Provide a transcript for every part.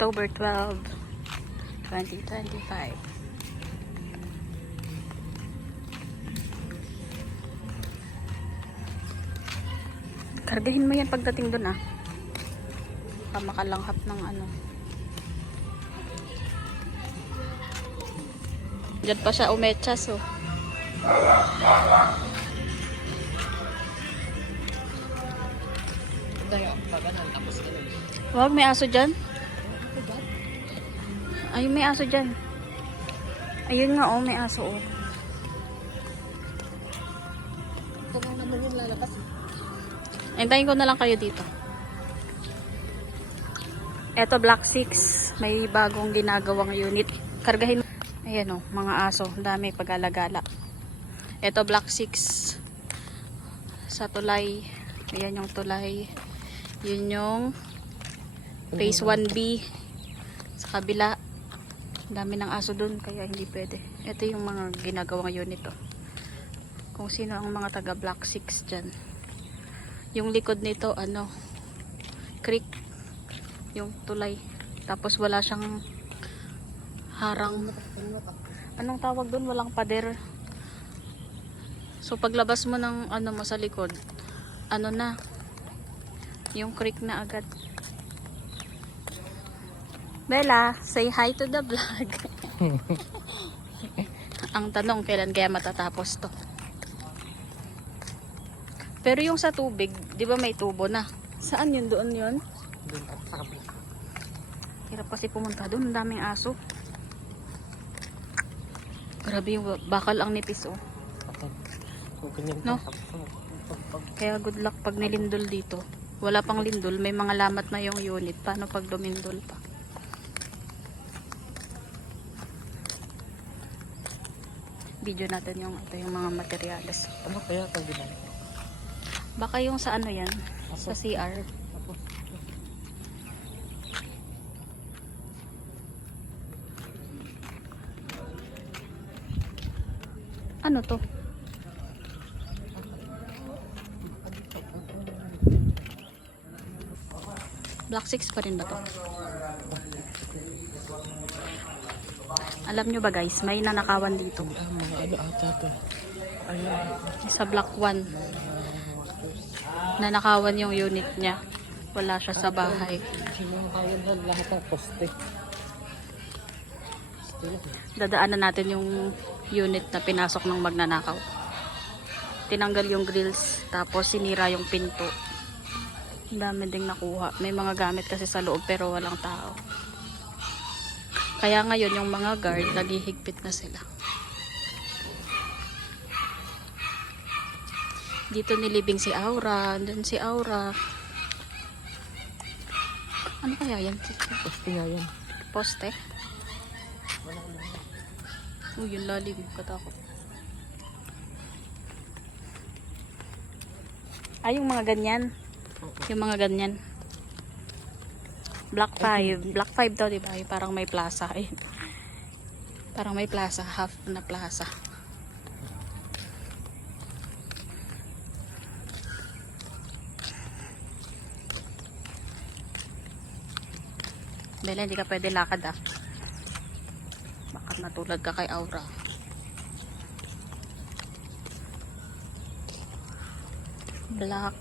October 12, 2025. Kargahin mo yan pagdating dun para makalanghap ng ano. Diyan pa siya umetsas oh. Wag, may aso dyan. Ay, may aso dyan. Ayun nga oh, may aso oh. Ito lang naman yung lalakas. Hintayin ko na lang kayo dito. Eto Block 6, may bagong ginagawang unit. Kargahin. Ayan oh, mga aso, dami pag-alagala. Eto Block 6 sa tulay. Ayan yung tulay. Yun yung phase 1B sa kabila. Dami ng aso dun kaya hindi pwede. Ito yung mga ginagawang unit oh. Kung sino ang mga taga Block 6 dyan. Yung likod nito ano, creek, yung tulay, tapos wala siyang harang. Anong tawag doon? Walang pader. So paglabas mo ng ano mo sa likod, ano na, yung creek na agad. Bella, say hi to the vlog. Ang tanong, kailan kaya matatapos to? Pero yung sa tubig, di ba may tubo na? Saan yun? Doon yun? Doon at sa kabila. Hirap kasi pumunta doon. Ang daming aso. Grabe yung bakal ang nipis oh. No? Kaya good luck pag nilindol dito. Wala pang lindol. May mga lamat na yung unit. Paano pag lumindol pa? Video natin yung, ito yung mga materyales. Ano kaya ito ginagawa? Baka yung sa ano yan? Sa CR. Ano to? Block 6 pa rin ba to? Alam nyo ba guys, may nanakawan dito. Mga ano ata to. Ayan. Sa Block 1. Nanakawan yung unit niya. Wala siya sa bahay. Sinakawan na lahat ng poste. Dadaanan natin yung unit na pinasok ng magnanakaw. Tinanggal yung grills, tapos sinira yung pinto. Ang dami ding nakuha. May mga gamit kasi sa loob pero walang tao. Kaya ngayon yung mga guard naghihigpit na sila. Dito nilibing si Aura, doon si Aura. Ano kaya yan? Poste nga yan. Poste? Uy, yung lalim. Katakot. Ay, yung mga ganyan. Yung mga ganyan. Block 5. Block 5 daw, diba? Yung parang may plaza. Ayun. Parang may plaza. Half na plaza. Bella, hindi ka pwede lakad baka matulad ka kay Aura. Black.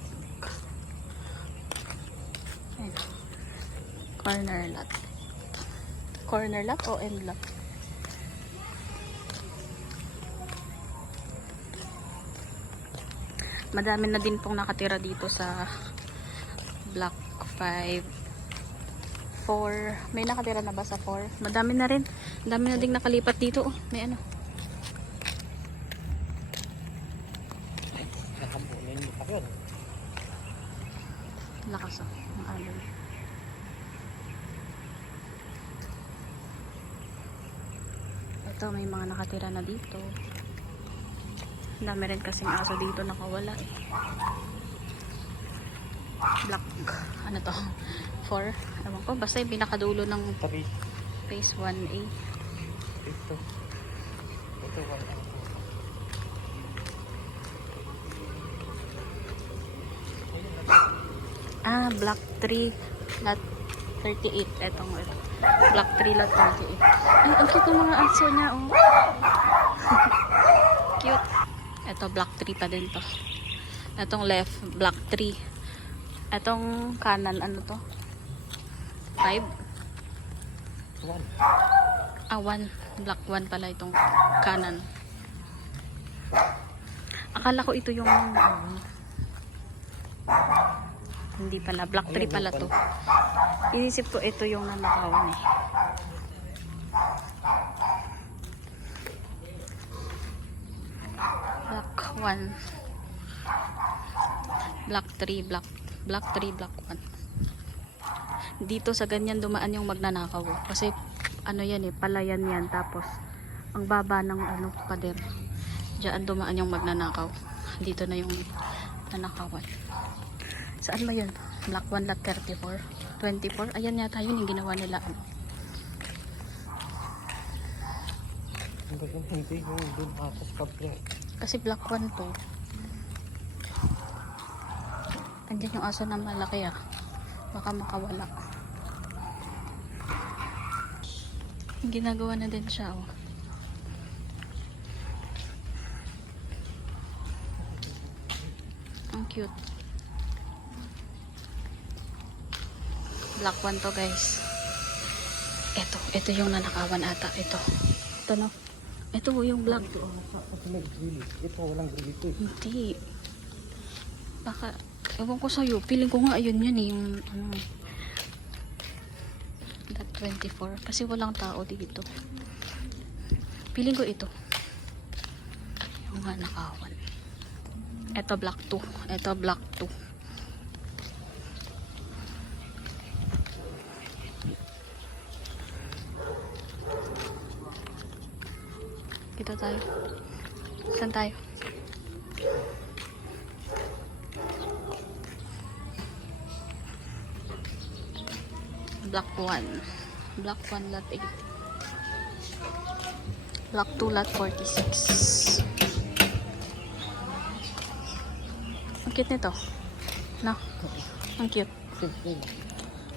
Ayan. Corner lot. Corner lot o end lot? Madami na din pong nakatira dito sa Block 5. 4. May nakatira na ba sa 4? Madami na rin. Madami na ding nakalipat dito. Oh, may ano. Nakabunin mo pa yun. Lakas oh. Ang alon. Ito, may mga nakatira na dito. Dami rin kasing aso dito nakawala eh. Black. Ano to? 4. Ewan ko. Basta yung pinakadulo ng 3. phase 1A. Ito. Ito 1. Block 3. Lot 38. Etong ito. Black 3 lot 38. Ay, ang cute ng mga aso niya, oh. Cute. Ito, black 3 pa din to. Etong left, black 3. Etong kanan, ano to? 5? 1. 1. Black 1 pala itong kanan. Akala ko ito yung hindi pala, black 3 pala to. Inisip ko ito yung nanakawan eh. Black 1. Black 3, black 3, black 1. Dito sa ganyan dumaan yung magnanakaw. Kasi ano yan eh, palayan yan. Tapos ang baba ng ano, pader. Diyan dumaan yung magnanakaw. Dito na yung nanakawan. Saan ba yun? Black 1 lot 34. 24. Ayan yata yun yung ginawa nila. Hindi yung dun atas kabre. Kasi black 1 to. Andiyan yung aso na malaki ah. Baka makawala. Ginagawa na din siya oh. Ang cute. Black 1 to guys. Ito yung nanakawan ata. Ito no. Ito yung black. Ito walang grilly ito eh. Hindi. Baka, ewan ko sa'yo. Feeling ko nga ayun yan eh. Yung ano. That 24. Kasi walang tao dito. Feeling ko ito. Yung nanakawan. Ito black 2. Ito black 2. Dito tayo. Saan tayo? Black 1. Black 1 lot 8. Black 2 lot 46. Ang cute nito. No? Ang cute.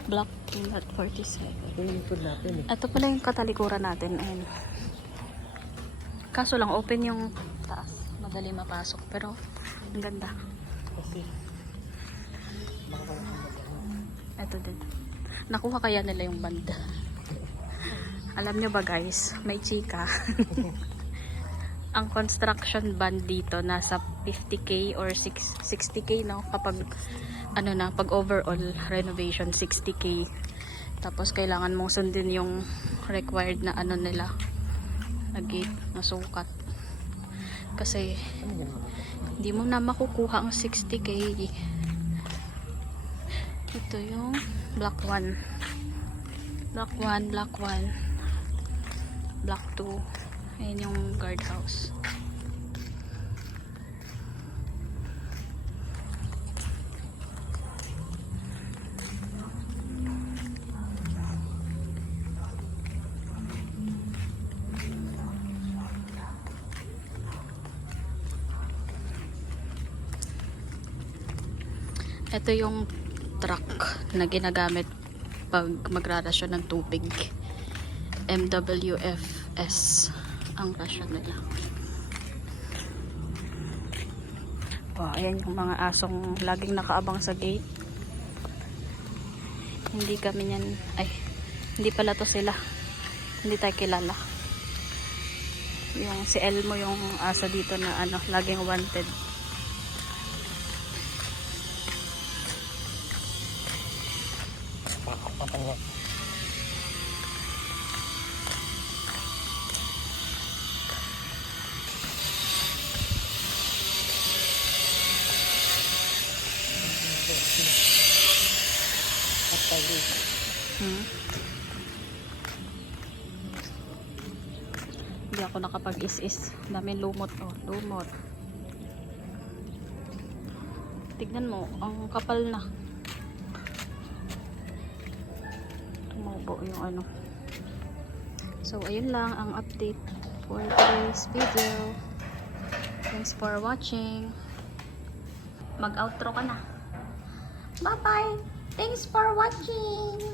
Black 2 lot 47. Ito yung likod natin eh. Ito pala yung katalikuran natin. Ayan. Kaso lang open yung taas. Madali mapasok. Pero ang ganda. Kasi Ito din. Nakuha kaya nila yung banda. Alam nyo ba guys, may chika. Ang construction band dito nasa 50k or 60k no kapag ano na pag overall renovation 60k. Tapos kailangan mong sundin yung required na ano nila na gate na sukat. Kasi hindi mo na makukuha ang 60k. Ito yung black 1. Black 1, black 1. Black 2. Ayan yung guardhouse. Ito yung truck na ginagamit pag magrarasyon ng tubig. MWFS ang rasyon nila. Oh, ayan yung mga asong laging nakaabang sa gate. Hindi kami niyan, ay, hindi pala to sila. Hindi tayo kilala. Yung si Elmo yung aso dito na ano, laging wanted. Papatanga. Hindi ako nakapag-is-is. Daming lumot. Oh, lumot. Tignan mo, ang kapal na. Tumubo yung ano. So, ayun lang ang update for today's video. Thanks for watching. Mag-outro ka na. Bye-bye! Thanks for watching!